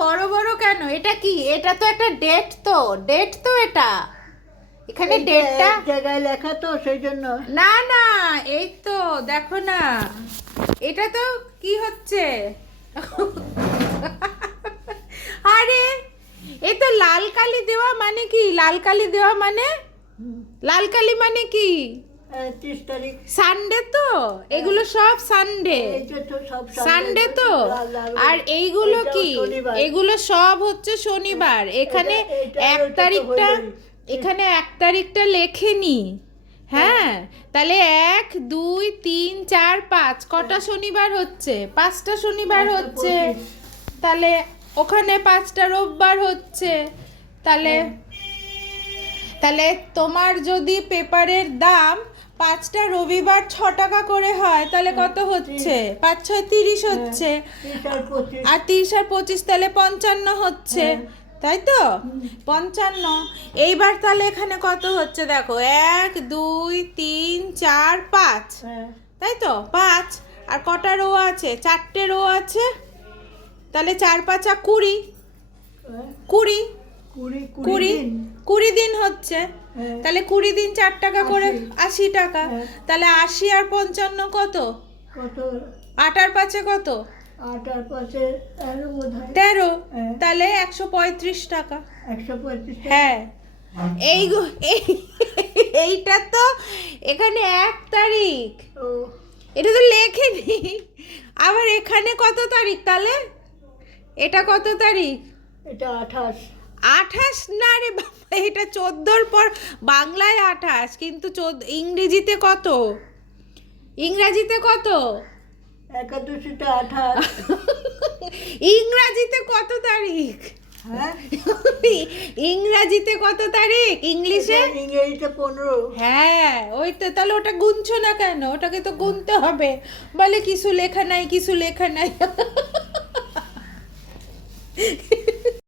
বড় বড় কেন? এটা কি? এটা তো একটা ডেট তো। ডেট তো এটা। এখানে ডেটটা জায়গায় লেখা তো সেই জন্য। না না এই তো দেখো না। এটা তো কি হচ্ছে? আরে এই তো লাল কালি দেওয়া মানে কি? লাল কালি দেওয়া মানে? লাল কালি মানে কি? ত্রিশ তারিখ। সানডে তো? এগুলো সব সানডে সানডে তো আর এইগুলো কি। এগুলো সব হচ্ছে শনিবার। এখানে এটা- এটা- এক তারিখটা এখানে এক তারিখটা লেখেনি। হ্যাঁ? তাহলে এক দুই তিন চার পাঁচ। কটা শনিবার হচ্ছে? পাঁচটা শনিবার হচ্ছে। তাহলে ওখানে পাঁচটা রোববার হচ্ছে। তাহলে হ্যাঁ। তাহলে তোমার যদি পেপারের দাম পাঁচটা রবিবার ছ টাকা করে হয় তাহলে কত হচ্ছে? পাঁচ ছয় তিরিশ হচ্ছে। আর তিরিশ আর পঁচিশ তাহলে পঞ্চান্ন হচ্ছে। তাই তো? পঞ্চান্ন। এইবার তাহলে এখানে কত হচ্ছে দেখো? এক দুই তিন চার পাঁচ। হ্যাঁ। তাই তো? পাঁচ। আর কটা রো আছে? চারটে রো আছে। তাহলে চার পাঁচা কুড়ি। হ্যাঁ, কুড়ি। কুড়ি কুড়ি কুড়ি দিন। হচ্ছে। হ্যাঁ, তাহলে কুড়ি দিন চার টাকা করে আশি। টাকা। হ্যাঁ। তাহলে আশি আর পঞ্চান্ন কত? কত? আট আর পাঁচে কত? তেরো হয়। তাহলে একশো পঁয়ত্রিশ টাকা। হ্যাঁ। এই এইটা তো এখানে এক তারিখ। ও। এটা তো লেখেনি। আবার এখানে কত তারিখ তাহলে? এটা কত তারিখ? এটা আঠাশ। আঠাশ? না রে বাবা এটা চোদ্দোর পর। বাংলায় আঠাশ কিন্তু চোদ্দ ইংরেজিতে কত? ইংরাজিতে কত? একাদশীটা আঠাশ। ইংরাজিতে কত তারিখ? হ্যাঁ? ইংরাজিতে কত তারিখ? ইংলিশে? ইংরেজিতে পনেরো। হ্যাঁ ওই তো তাহলে ওটা গুনছো না কেন? ওটাকে তো গুনতে হবে। বলে কিছু লেখা নাই কিছু লেখা নাই।